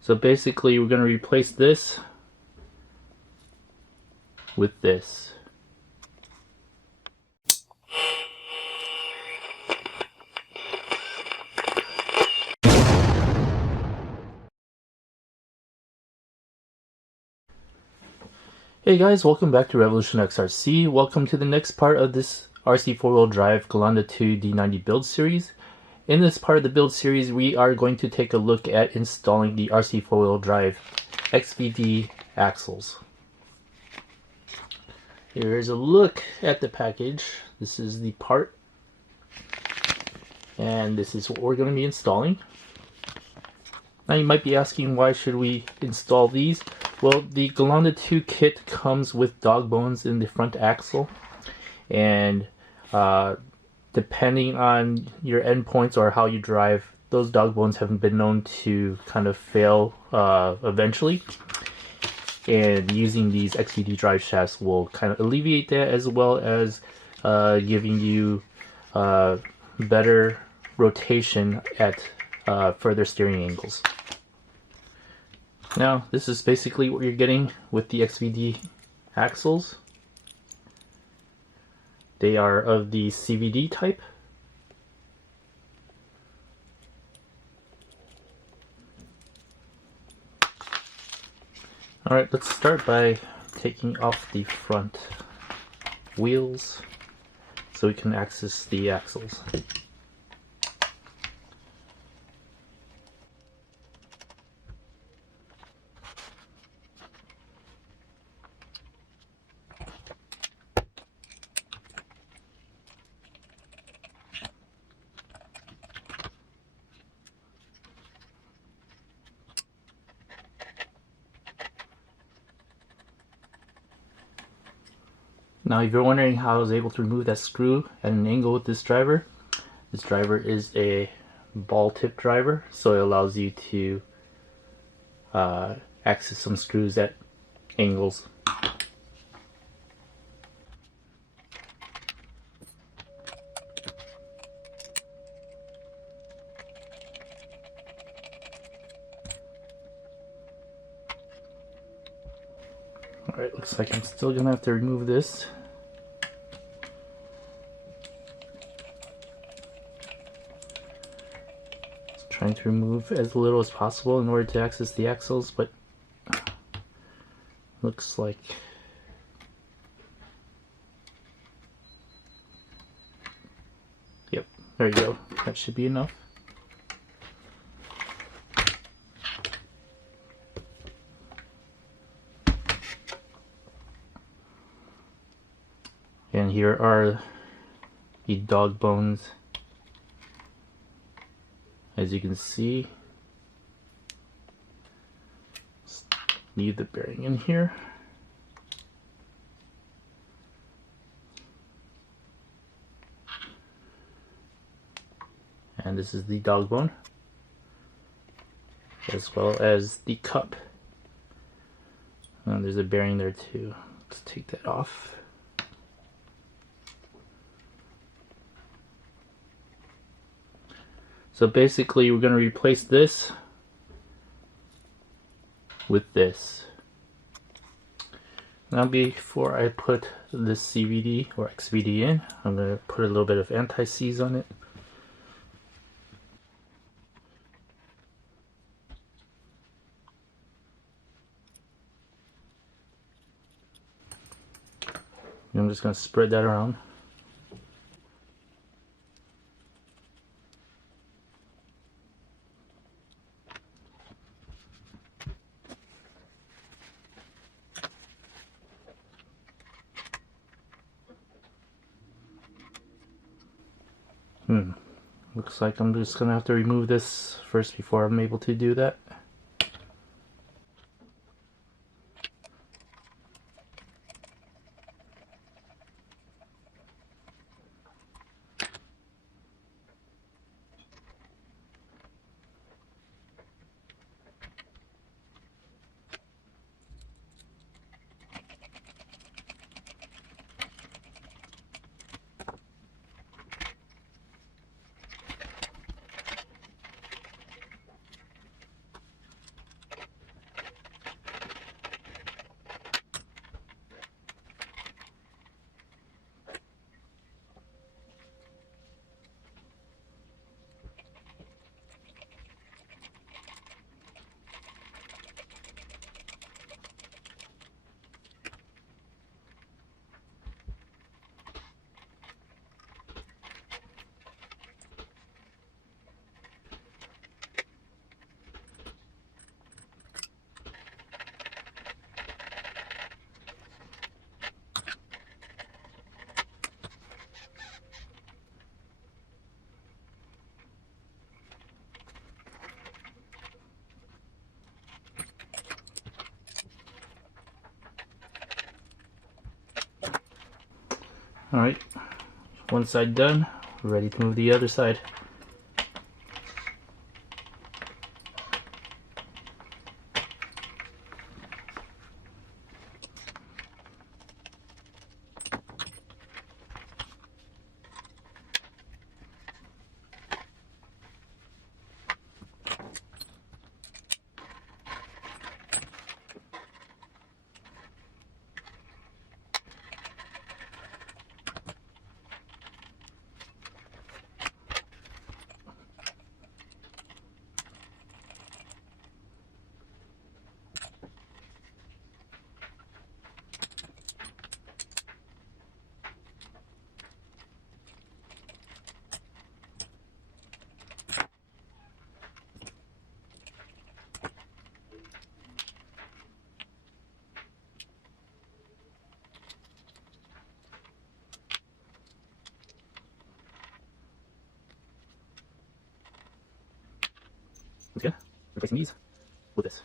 So basically we're going to replace this with this. Hey guys, welcome back to Revolution XRC. Welcome to the next part of this RC4WD Gelande II D90 build series. In this part of the build series, we are going to take a look at installing the RC4WD XVD axles. Here's a look at the package. This is the part, and this is what we're going to be installing. Now you might be asking, why should we install these? Well, the Gelande II kit comes with dog bones in the front axle, and depending on your endpoints or how you drive, those dog bones have been known to kind of fail eventually. And using these XVD drive shafts will kind of alleviate that, as well as giving you better rotation at further steering angles. Now, this is basically what you're getting with the XVD axles. They are of the CVD type. Alright, let's start by taking off the front wheels so we can access the axles. Now, if you're wondering how I was able to remove that screw at an angle with this driver is a ball tip driver, so it allows you to access some screws at angles. Alright, looks like I'm still gonna have to remove this. Trying to remove as little as possible in order to access the axles, but looks like yep, there you go. That should be enough. And here are the dog bones. As you can see, leave the bearing in here. And this is the dog bone, as well as the cup. And there's a bearing there too. Let's take that off. So basically we're going to replace this with this. Now, before I put this CVD or XVD in, I'm going to put a little bit of anti-seize on it. And I'm just going to spread that around. Looks like I'm just gonna have to remove this first before I'm able to do that. Alright, one side done, ready to move the other side. Once again, replacing these with this.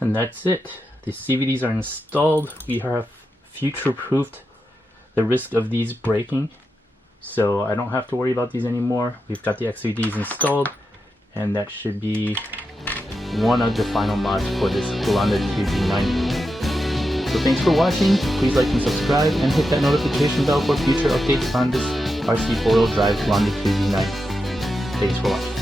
And that's it. The CVDs are installed. We have future-proofed the risk of these breaking, so I don't have to worry about these anymore. We've got the XVDs installed, and that should be one of the final mods for this Gelande II D90. So thanks for watching. Please like and subscribe, and hit that notification bell for future updates on this RC4WD Gelande II D90. Thanks for watching.